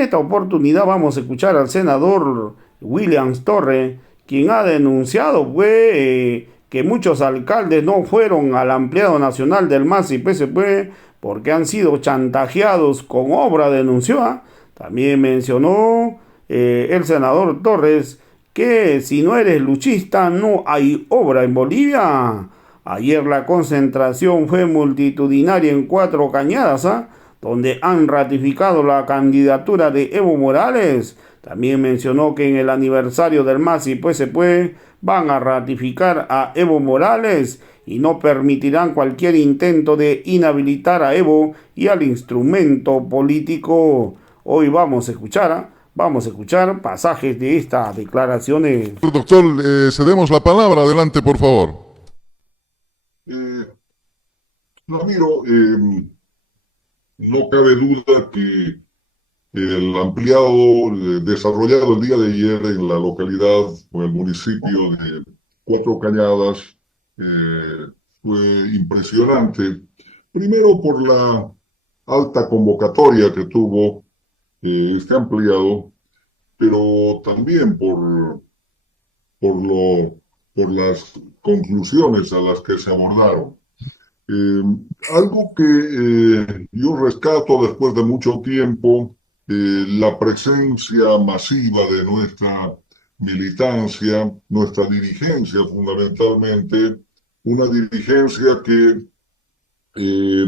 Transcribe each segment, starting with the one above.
esta oportunidad vamos a escuchar al senador Williams Torre, quien ha denunciado que muchos alcaldes no fueron al ampliado nacional del MAS y PSP porque han sido chantajeados con obra, denunció. También mencionó el senador Torres que si no eres luchista no hay obra en Bolivia. Ayer la concentración fue multitudinaria en Cuatro Cañadas, donde han ratificado la candidatura de Evo Morales. También mencionó que en el aniversario del MAS y pues se puede, van a ratificar a Evo Morales y no permitirán cualquier intento de inhabilitar a Evo y al instrumento político. Hoy vamos a escuchar pasajes de estas declaraciones. Doctor, cedemos la palabra. Adelante, por favor. Eh, Ramiro, no cabe duda que el ampliado desarrollado el día de ayer en la localidad o el municipio de Cuatro Cañadas fue impresionante. Primero por la alta convocatoria que tuvo este ampliado, pero también por, lo, por las conclusiones a las que se abordaron. Eh, Algo que yo rescato después de mucho tiempo, la presencia masiva de nuestra militancia, nuestra dirigencia fundamentalmente, una dirigencia que,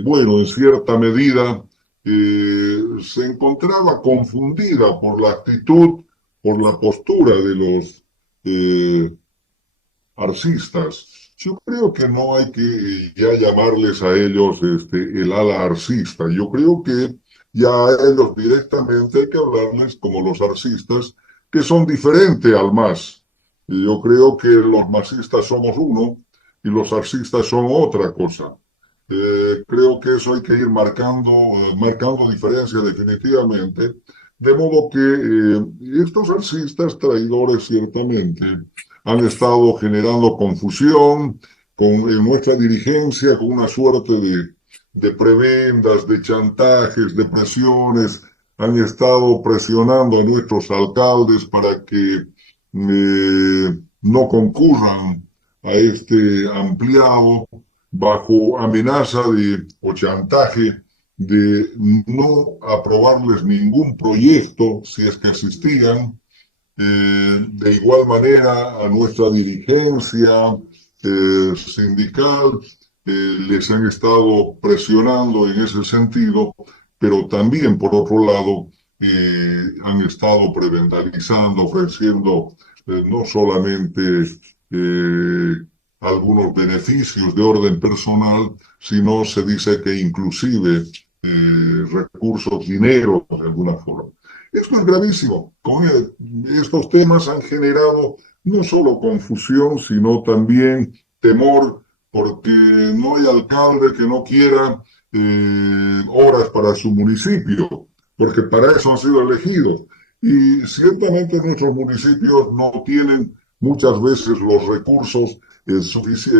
bueno, en cierta medida se encontraba confundida por la actitud, por la postura de los arcistas. Yo creo que no hay que ya llamarles a ellos el ala arcista. Yo creo que ya a ellos directamente hay que hablarles como los arcistas, que son diferentes al MAS. Y yo creo que los masistas somos uno y los arcistas son otra cosa. Creo que eso hay que ir marcando diferencia definitivamente, de modo que estos arcistas traidores ciertamente han estado generando confusión en nuestra dirigencia, con una suerte de prebendas, de chantajes, de presiones. Han estado presionando a nuestros alcaldes para que no concurran a este ampliado bajo amenaza o chantaje de no aprobarles ningún proyecto si es que existían. De igual manera, a nuestra dirigencia sindical les han estado presionando en ese sentido, pero también, por otro lado, han estado prebendalizando, ofreciendo no solamente algunos beneficios de orden personal, sino se dice que inclusive recursos, dinero, de alguna forma. Esto es gravísimo. Estos temas han generado no solo confusión, sino también temor, porque no hay alcalde que no quiera obras para su municipio, porque para eso han sido elegidos. Y ciertamente nuestros municipios no tienen muchas veces los recursos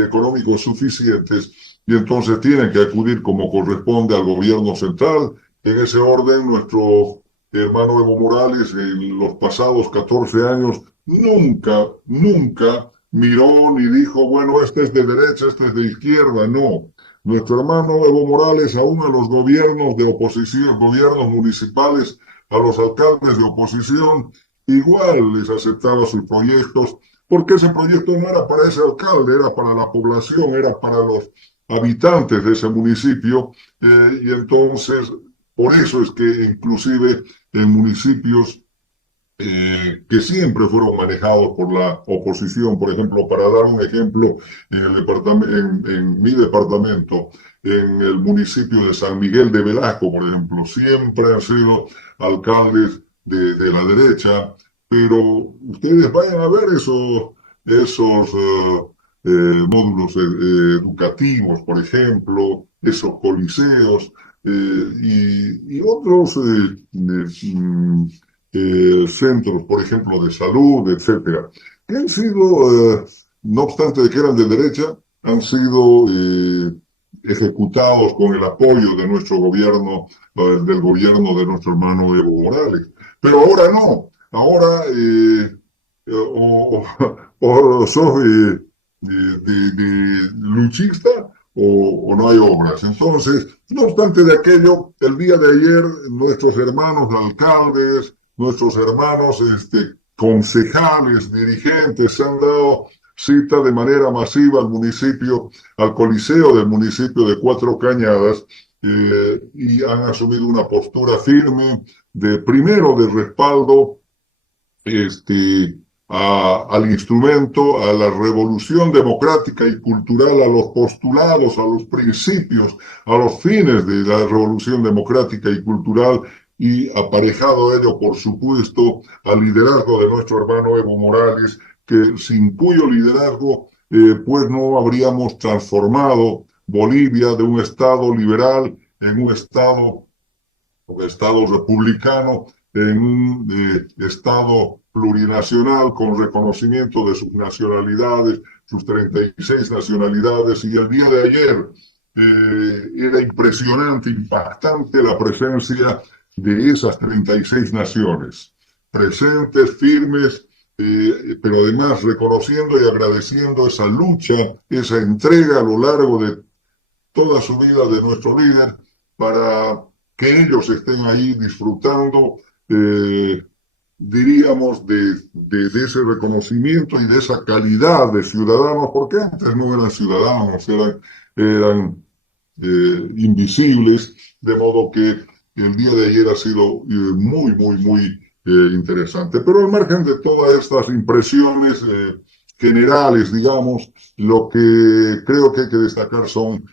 económicos suficientes, y entonces tienen que acudir como corresponde al gobierno central. En ese orden, nuestro hermano Evo Morales en los pasados 14 años nunca miró ni dijo, bueno, este es de derecha, este es de izquierda. No. Nuestro hermano Evo Morales, aún a los gobiernos de oposición, gobiernos municipales, a los alcaldes de oposición, igual les aceptaba sus proyectos, porque ese proyecto no era para ese alcalde, era para la población, era para los habitantes de ese municipio, y entonces, por eso es que inclusive en municipios que siempre fueron manejados por la oposición, por ejemplo, para dar un ejemplo, en mi departamento, en el municipio de San Miguel de Velasco, por ejemplo, siempre han sido alcaldes de la derecha, pero ustedes vayan a ver esos módulos educativos, por ejemplo, esos coliseos y otros centros, por ejemplo, de salud, etcétera, que han sido, no obstante de que eran de derecha, han sido ejecutados con el apoyo de nuestro gobierno, del gobierno de nuestro hermano Evo Morales. Pero ahora no, ahora o sos de luchista o no hay obras. Entonces, no obstante de aquello, el día de ayer nuestros hermanos alcaldes, nuestros hermanos concejales, dirigentes, se han dado cita de manera masiva al municipio, al coliseo del municipio de Cuatro Cañadas, y han asumido una postura firme primero de respaldo al instrumento, a la revolución democrática y cultural, a los postulados, a los principios, a los fines de la revolución democrática y cultural, y aparejado a ello, por supuesto, al liderazgo de nuestro hermano Evo Morales, que sin cuyo liderazgo, pues no habríamos transformado Bolivia de un Estado liberal en un Estado republicano, en un Estado plurinacional con reconocimiento de sus nacionalidades, sus 36 nacionalidades, y el día de ayer era impresionante, impactante la presencia de esas 36 naciones, presentes, firmes, pero además reconociendo y agradeciendo esa lucha, esa entrega a lo largo de toda su vida de nuestro líder, para que ellos estén ahí disfrutando, diríamos, de ese reconocimiento y de esa calidad de ciudadanos, porque antes no eran ciudadanos, eran invisibles, de modo que el día de ayer ha sido muy interesante. Pero al margen de todas estas impresiones generales, digamos, lo que creo que hay que destacar son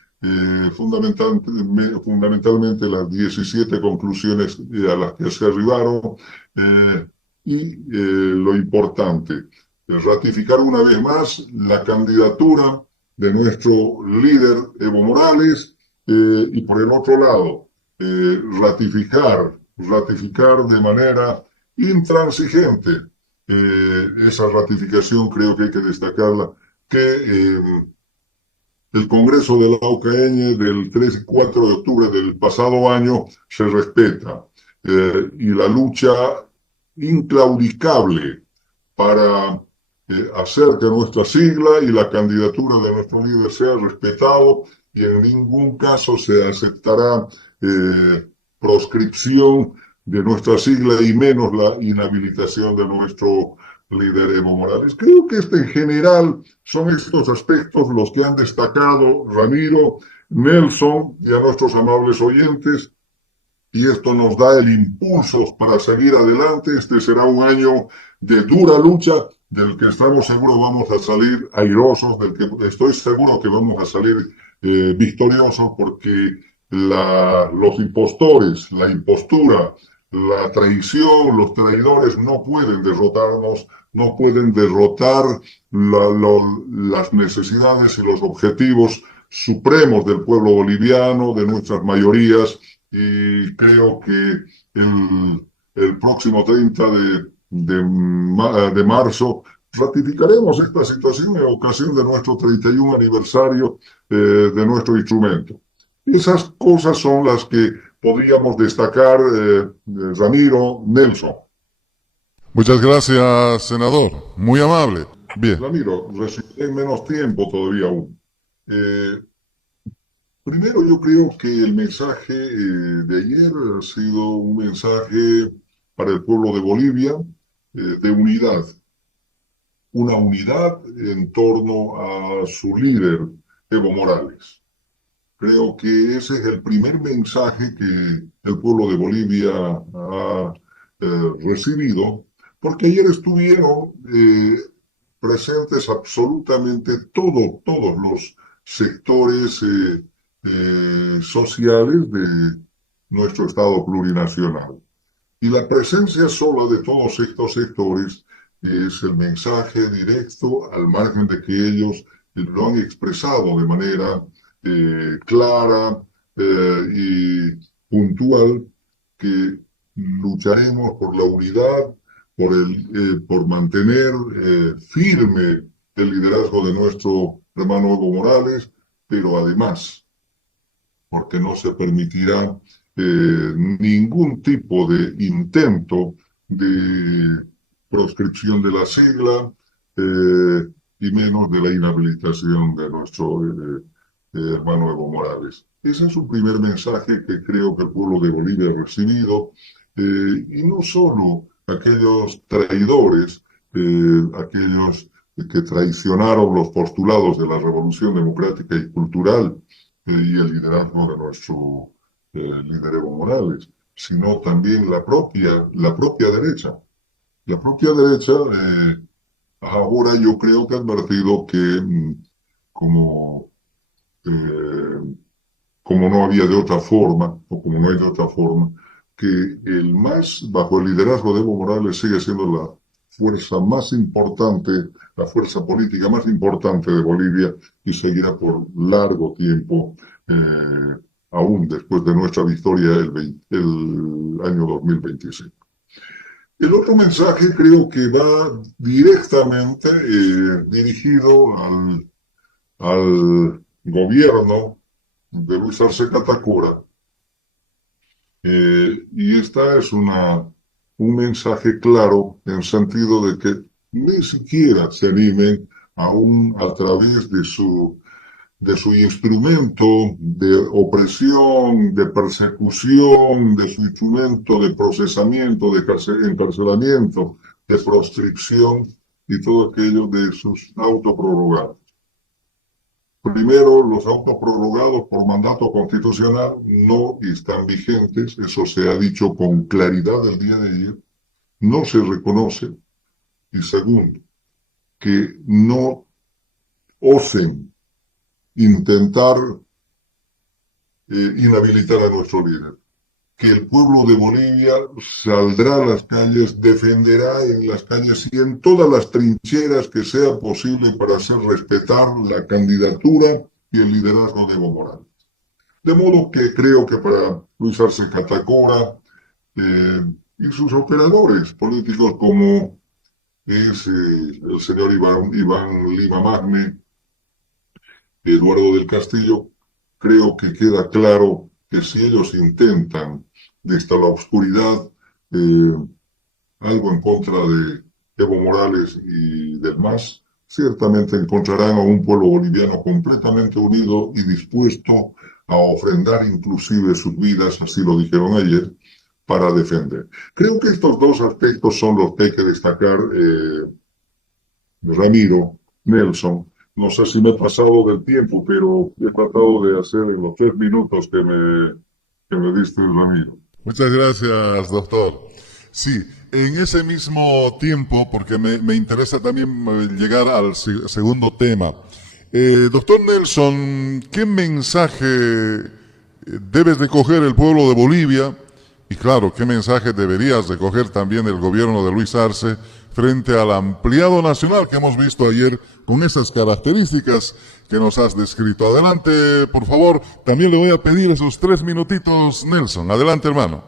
fundamentalmente las 17 conclusiones a las que se arribaron, lo importante, ratificar una vez más la candidatura de nuestro líder Evo Morales, y por el otro lado, ratificar de manera intransigente. Esa ratificación creo que hay que destacarla, que el Congreso de la UCN del 3 y 4 de octubre del pasado año se respeta, y la lucha inclaudicable para hacer que nuestra sigla y la candidatura de nuestro líder sea respetado, y en ningún caso se aceptará proscripción de nuestra sigla, y menos la inhabilitación de nuestro líder Evo Morales. Creo que en general son estos aspectos los que han destacado Ramiro, Nelson y a nuestros amables oyentes, y esto nos da el impulso para seguir adelante. Este será un año de dura lucha, del que estamos seguros vamos a salir airosos, del que estoy seguro que vamos a salir victoriosos, porque los impostores, la impostura, la traición, los traidores no pueden derrotarnos, no pueden derrotar las necesidades y los objetivos supremos del pueblo boliviano, de nuestras mayorías, y creo que el próximo 30 de marzo ratificaremos esta situación en ocasión de nuestro 31 aniversario de nuestro instrumento. Esas cosas son las que podríamos destacar, Ramiro, Nelson. Muchas gracias, senador. Muy amable. Bien. Ramiro, recibiré menos tiempo todavía aún. Primero, yo creo que el mensaje de ayer ha sido un mensaje para el pueblo de Bolivia, de unidad. Una unidad en torno a su líder, Evo Morales. Creo que ese es el primer mensaje que el pueblo de Bolivia ha recibido, porque ayer estuvieron presentes absolutamente todos los sectores sociales de nuestro Estado plurinacional. Y la presencia sola de todos estos sectores es el mensaje directo, al margen de que ellos lo han expresado de manera clara y puntual, que lucharemos por la unidad, por mantener firme el liderazgo de nuestro hermano Evo Morales, pero además porque no se permitirá ningún tipo de intento de proscripción de la sigla y menos de la inhabilitación de nuestro hermano Evo Morales. Ese es un primer mensaje que creo que el pueblo de Bolivia ha recibido, y no solo aquellos traidores, aquellos que traicionaron los postulados de la revolución democrática y cultural y el liderazgo de nuestro líder Evo Morales, sino también la propia derecha. La propia derecha ahora yo creo que ha advertido que como, eh, como no había de otra forma, o como no hay de otra forma, que el MAS, bajo el liderazgo de Evo Morales, sigue siendo la fuerza más importante, la fuerza política más importante de Bolivia y seguirá por largo tiempo, aún después de nuestra victoria el año 2025. El otro mensaje creo que va directamente dirigido al gobierno de Luis Arce Catacora, y esta es un mensaje claro en sentido de que ni siquiera se animen aún a través de su instrumento de opresión, de persecución, de su instrumento de procesamiento, de encarcelamiento, de proscripción y todo aquello de sus autoprorrogados. Primero, los autoprorrogados por mandato constitucional no están vigentes, eso se ha dicho con claridad el día de ayer, no se reconoce. Y segundo, que no osen intentar inhabilitar a nuestro líder. Que el pueblo de Bolivia saldrá a las calles, defenderá en las calles y en todas las trincheras que sea posible para hacer respetar la candidatura y el liderazgo de Evo Morales. De modo que creo que para Luis Arce Catacora y sus operadores políticos como es el señor Iván Lima Magne, Eduardo del Castillo, creo que queda claro que si ellos intentan desde la oscuridad algo en contra de Evo Morales y del MAS, ciertamente encontrarán a un pueblo boliviano completamente unido y dispuesto a ofrendar inclusive sus vidas, así lo dijeron ayer, para defender. Creo que estos dos aspectos son los que hay que destacar, Ramiro, Nelson. No sé si me he pasado del tiempo, pero he tratado de hacer en los 3 minutos que me diste, Ramiro. Muchas gracias, doctor. Sí, en ese mismo tiempo, porque me interesa también llegar al segundo tema. Doctor Nelson, ¿qué mensaje debes de coger el pueblo de Bolivia? Y claro, ¿qué mensaje deberías de coger también el gobierno de Luis Arce frente al ampliado nacional que hemos visto ayer con esas características que nos has descrito? Adelante, por favor. También le voy a pedir esos 3 minutitos, Nelson. Adelante, hermano.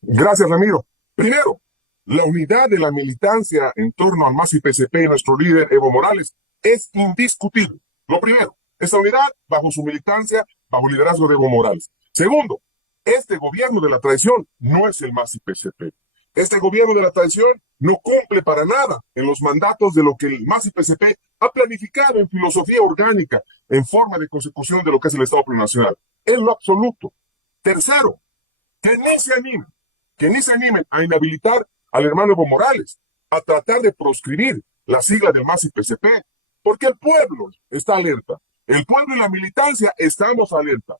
Gracias, Ramiro. Primero, la unidad de la militancia en torno al MAS y PSP y nuestro líder Evo Morales es indiscutible. Lo primero, esa unidad bajo su militancia, bajo el liderazgo de Evo Morales. Segundo, este gobierno de la traición no es el MAS y PSP. Este gobierno de la traición no cumple para nada en los mandatos de lo que el MAS y PSP ha planificado en filosofía orgánica, en forma de consecución de lo que es el Estado plurinacional. En lo absoluto. Tercero, que ni se animen a inhabilitar al hermano Evo Morales, a tratar de proscribir la sigla del MAS y PSP, porque el pueblo está alerta. El pueblo y la militancia estamos alerta.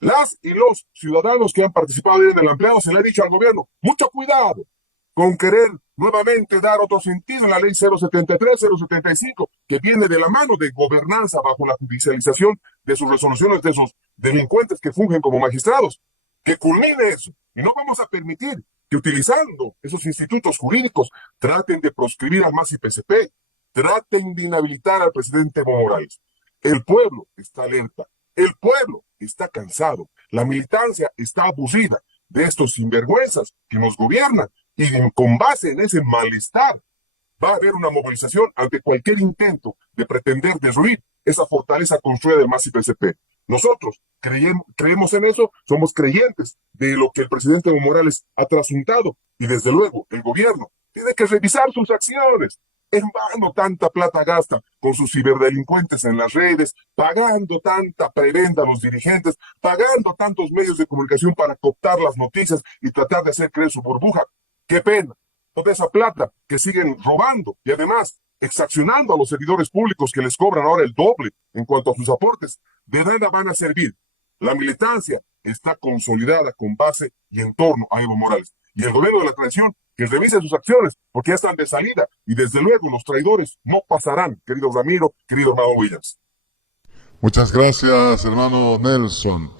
Las y los ciudadanos que han participado en el ampliado se le ha dicho al gobierno, mucho cuidado con querer nuevamente dar otro sentido en la ley 073-075, que viene de la mano de gobernanza bajo la judicialización de sus resoluciones de esos delincuentes que fungen como magistrados. Que culmine eso. Y no vamos a permitir que utilizando esos institutos jurídicos traten de proscribir al MAS y PSP, traten de inhabilitar al presidente Evo Morales. El pueblo está alerta. El pueblo está cansado. La militancia está aburrida de estos sinvergüenzas que nos gobiernan y con base en ese malestar va a haber una movilización ante cualquier intento de pretender destruir esa fortaleza construida del MAS y PSP. Nosotros creemos en eso, somos creyentes de lo que el presidente Evo Morales ha trasuntado y desde luego el gobierno tiene que revisar sus acciones. En vano tanta plata gasta con sus ciberdelincuentes en las redes, pagando tanta prebenda a los dirigentes, pagando tantos medios de comunicación para cooptar las noticias y tratar de hacer creer su burbuja. ¡Qué pena! Toda esa plata que siguen robando y además exaccionando a los servidores públicos que les cobran ahora el doble en cuanto a sus aportes, de nada van a servir. La militancia está consolidada con base y en torno a Evo Morales. Y el gobierno de la traición que revise sus acciones, porque ya están de salida. Y desde luego los traidores no pasarán, querido Ramiro, querido hermano Williams. Muchas gracias, hermano Nelson.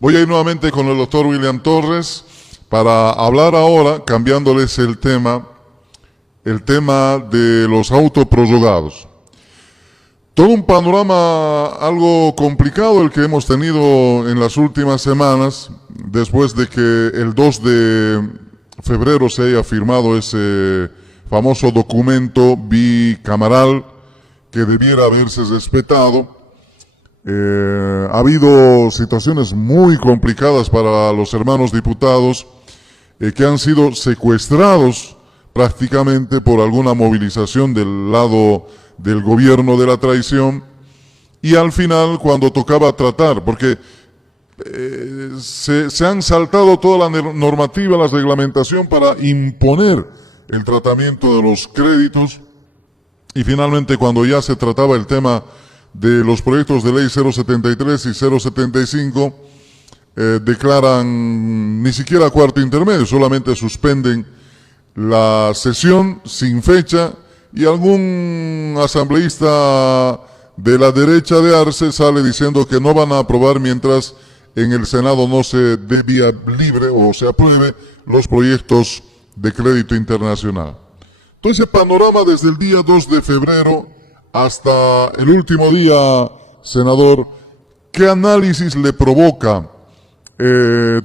Voy a ir nuevamente con el doctor William Torres para hablar ahora, cambiándoles el tema de los autoprorrogados. Todo un panorama algo complicado el que hemos tenido en las últimas semanas, después de que el 2 de febrero se haya firmado ese famoso documento bicameral que debiera haberse respetado. Ha habido situaciones muy complicadas para los hermanos diputados que han sido secuestrados prácticamente por alguna movilización del lado del gobierno de la traición, y al final cuando tocaba tratar, porque se han saltado toda la normativa, la reglamentación para imponer el tratamiento de los créditos, y finalmente cuando ya se trataba el tema de los proyectos de ley 073 y 075, declaran ni siquiera cuarto intermedio, solamente suspenden la sesión sin fecha, y algún asambleísta de la derecha de Arce sale diciendo que no van a aprobar mientras en el Senado no se dé vía libre o se apruebe los proyectos de crédito internacional. Todo ese panorama desde el día 2 de febrero hasta el último día, senador, ¿qué análisis le provoca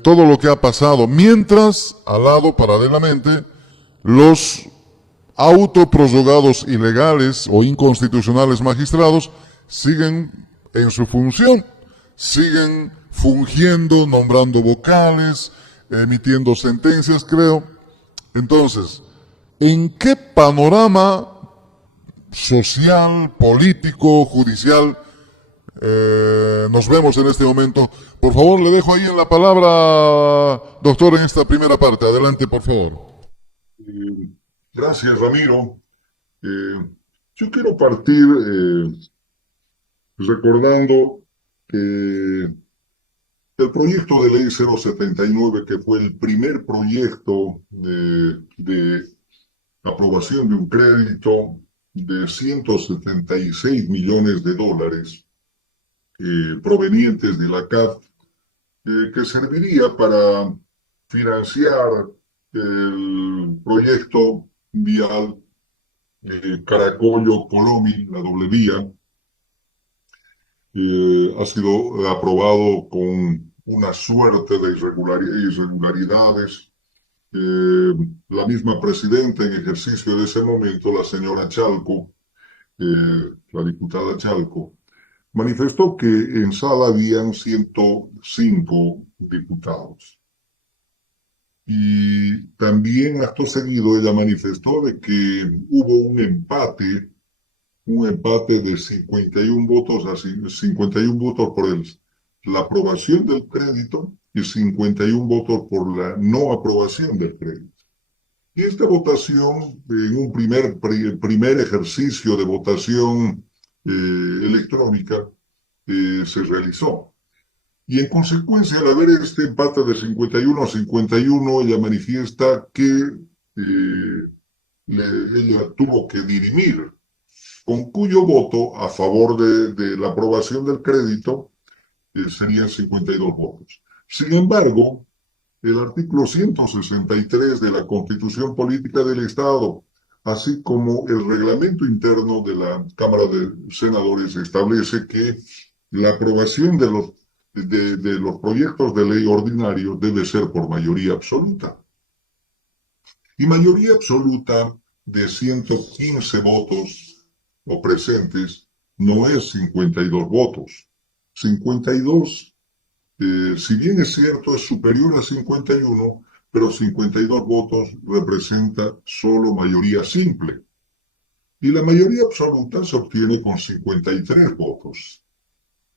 todo lo que ha pasado? Mientras, al lado, paralelamente, los autoprorrogados ilegales o inconstitucionales magistrados siguen en su función, siguen fungiendo, nombrando vocales, emitiendo sentencias, creo. Entonces, ¿en qué panorama social, político, judicial nos vemos en este momento? Por favor, le dejo ahí en la palabra, doctor, en esta primera parte. Adelante, por favor. Gracias, Ramiro. Yo quiero partir recordando que el proyecto de ley 079, que fue el primer proyecto de aprobación de un crédito de 176 millones de dólares provenientes de la CAF, que serviría para financiar el proyecto vial Caracollo-Colomi, la doble vía, ha sido aprobado con una suerte de irregularidades. La misma presidenta en ejercicio de ese momento, la señora Chalco, la diputada Chalco, manifestó que en sala habían 105 diputados. Y también acto seguido ella manifestó de que hubo un empate de 51 votos, así, 51 votos por la aprobación del crédito y 51 votos por la no aprobación del crédito. Y esta votación, en un primer ejercicio de votación electrónica, se realizó. Y en consecuencia, al haber este empate de 51 a 51, ella manifiesta que ella tuvo que dirimir, con cuyo voto a favor de la aprobación del crédito serían 52 votos. Sin embargo, el artículo 163 de la Constitución Política del Estado, así como el reglamento interno de la Cámara de Senadores, establece que la aprobación de los proyectos de ley ordinarios debe ser por mayoría absoluta. Y mayoría absoluta de 115 votos o presentes no es 52 votos, 52, si bien es cierto, es superior a 51, pero 52 votos representa solo mayoría simple. Y la mayoría absoluta se obtiene con 53 votos.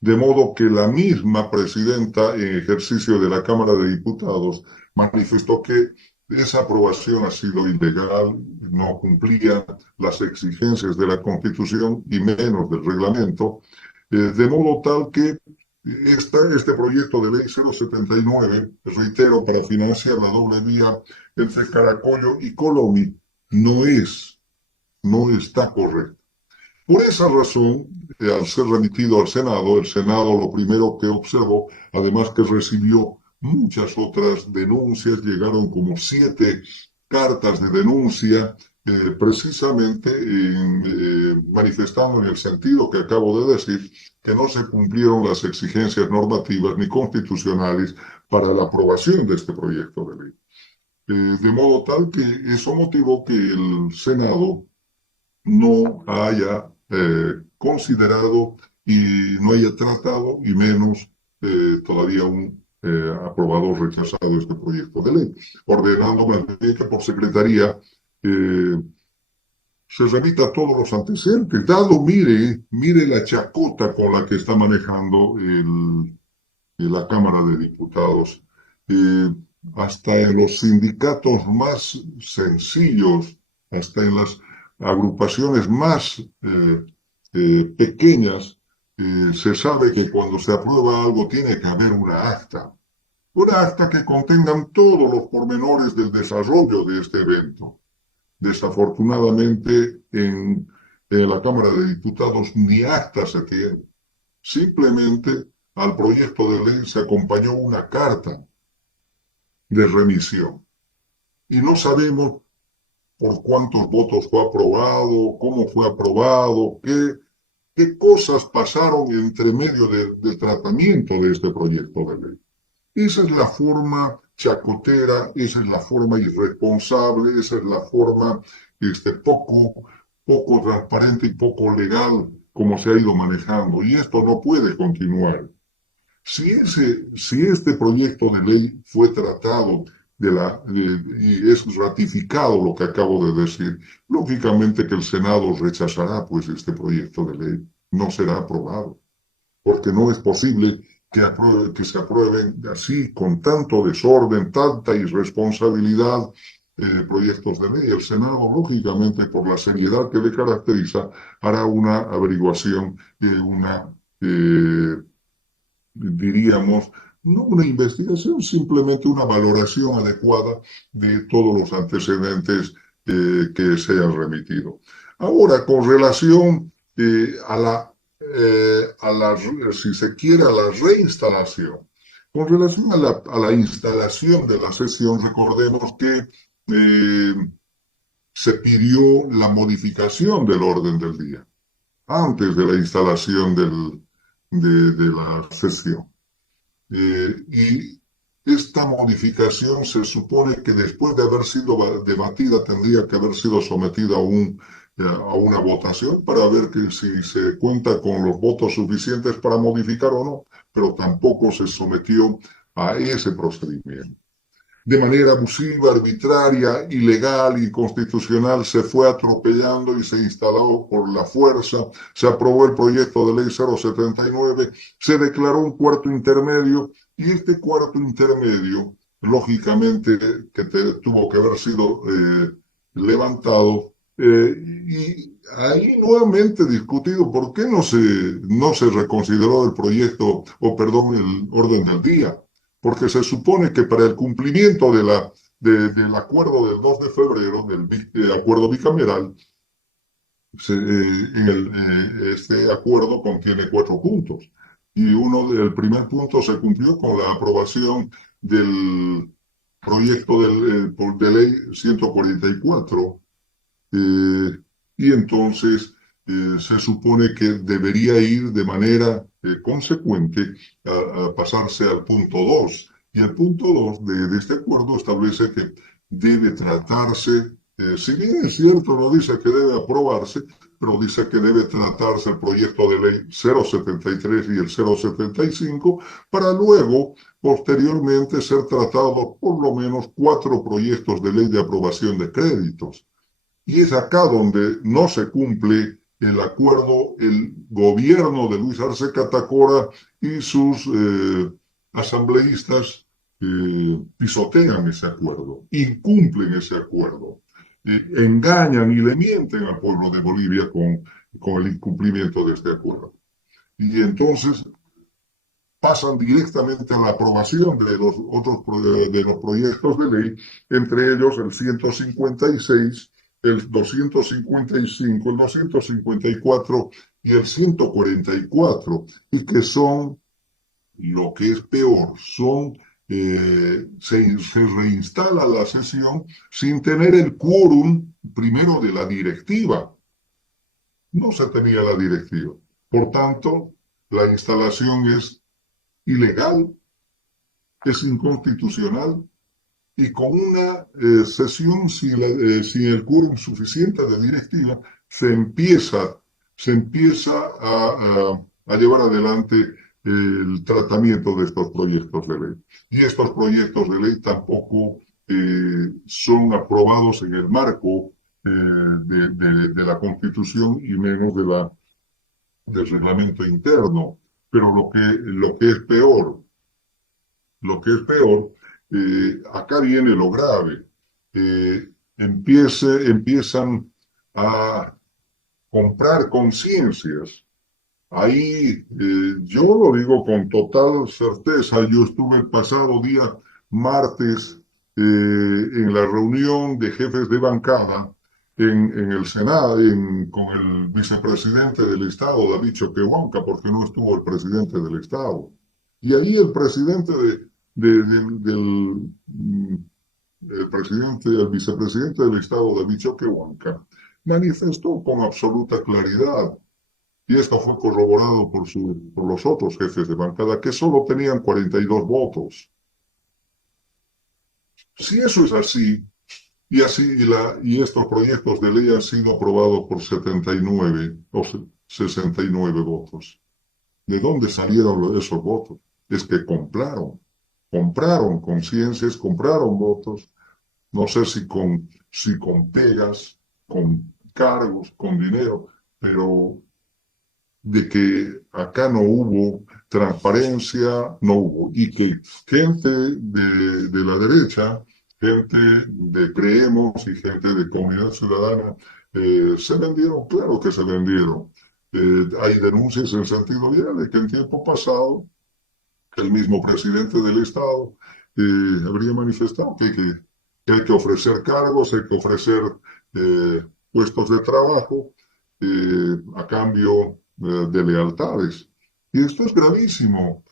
De modo que la misma presidenta en ejercicio de la Cámara de Diputados manifestó que esa aprobación ha sido ilegal, no cumplía las exigencias de la Constitución y menos del reglamento, de modo tal que este proyecto de ley 079, reitero, para financiar la doble vía entre Caracollo y Colomi, no está correcto. Por esa razón, al ser remitido al Senado, el Senado lo primero que observó, además que recibió muchas otras denuncias, llegaron como 7 cartas de denuncia, precisamente manifestando en el sentido que acabo de decir, que no se cumplieron las exigencias normativas ni constitucionales para la aprobación de este proyecto de ley. De modo tal que eso motivó que el Senado no haya considerado y no haya tratado, y menos todavía un aprobado o rechazado este proyecto de ley, ordenando que por secretaría se remita todos los antecedentes. Dado, mire la chacota con la que está manejando la Cámara de Diputados. Hasta en los sindicatos más sencillos, hasta en las agrupaciones más pequeñas, se sabe que cuando se aprueba algo tiene que haber una acta que contengan todos los pormenores del desarrollo de este evento. Desafortunadamente, en la Cámara de Diputados ni acta se tiene. Simplemente al proyecto de ley se acompañó una carta de remisión. Y no sabemos por cuántos votos fue aprobado, cómo fue aprobado, qué cosas pasaron entre medio del tratamiento de este proyecto de ley. Esa es la forma chacotera, esa es la forma irresponsable, esa es la forma poco transparente y poco legal como se ha ido manejando. Y esto no puede continuar. Si este proyecto de ley fue tratado y es ratificado lo que acabo de decir, lógicamente que el Senado rechazará pues este proyecto de ley, no será aprobado, porque no es posible que se aprueben así, con tanto desorden, tanta irresponsabilidad, proyectos de ley. El Senado, lógicamente, por la seriedad que le caracteriza, hará una averiguación, diríamos, no una investigación, simplemente una valoración adecuada de todos los antecedentes que se han remitido. Ahora, con relación si se quiere, a la reinstalación. Con relación a la instalación de la sesión, recordemos que se pidió la modificación del orden del día antes de la instalación de la sesión. Y esta modificación se supone que después de haber sido debatida tendría que haber sido sometida a una votación para ver si se cuenta con los votos suficientes para modificar o no, pero tampoco se sometió a ese procedimiento. De manera abusiva, arbitraria, ilegal, inconstitucional, se fue atropellando y se instaló por la fuerza, se aprobó el proyecto de ley 079, se declaró un cuarto intermedio, y este cuarto intermedio, lógicamente, que tuvo que haber sido levantado, y ahí nuevamente discutido por qué no se reconsideró el proyecto, el orden del día. Porque se supone que para el cumplimiento del acuerdo del 2 de febrero, del acuerdo bicameral, este acuerdo contiene 4 puntos. Y el primer punto se cumplió con la aprobación del proyecto de ley 144. Y entonces se supone que debería ir de manera consecuente a pasarse al punto 2. Y el punto 2 de este acuerdo establece que debe tratarse Si bien es cierto, no dice que debe aprobarse, pero dice que debe tratarse el proyecto de ley 073 y el 075 para luego, posteriormente, ser tratados por lo menos 4 proyectos de ley de aprobación de créditos. Y es acá donde no se cumple el acuerdo, el gobierno de Luis Arce Catacora y sus asambleístas pisotean ese acuerdo, incumplen ese acuerdo, engañan y le mienten al pueblo de Bolivia con el incumplimiento de este acuerdo. Y entonces pasan directamente a la aprobación de los de los proyectos de ley, entre ellos el 156, el 255, el 254 y el 144, y que son, lo que es peor, se reinstala la sesión sin tener el quórum primero de la directiva. No se tenía la directiva. Por tanto, la instalación es ilegal, es inconstitucional, y con una sesión sin el quórum suficiente de directiva se empieza a llevar adelante el tratamiento de estos proyectos de ley. Y estos proyectos de ley tampoco son aprobados en el marco de la Constitución y menos del reglamento interno. Pero lo que es peor, acá viene lo grave. Empiezan a comprar conciencias. Ahí yo lo digo con total certeza. Yo estuve el pasado día martes en la reunión de jefes de bancada en el Senado con el vicepresidente del Estado, David Choquehuanca, porque no estuvo el presidente del Estado. Y ahí el presidente el vicepresidente del Estado, David Choquehuanca, manifestó con absoluta claridad, y esto fue corroborado por los otros jefes de bancada, que solo tenían 42 votos. Si eso es así, y estos proyectos de ley han sido aprobados por 79 o 69 votos, ¿de dónde salieron esos votos? Es que compraron conciencias, compraron votos, no sé si con pegas, con cargos, con dinero, pero de que acá no hubo transparencia, no hubo. Y que gente de la derecha, gente de Creemos y gente de Comunidad Ciudadana se vendieron, claro que se vendieron. Hay denuncias en sentido ya de que en tiempo pasado el mismo presidente del Estado habría manifestado que hay que ofrecer cargos, hay que ofrecer puestos de trabajo a cambio de lealtades. Y esto es gravísimo,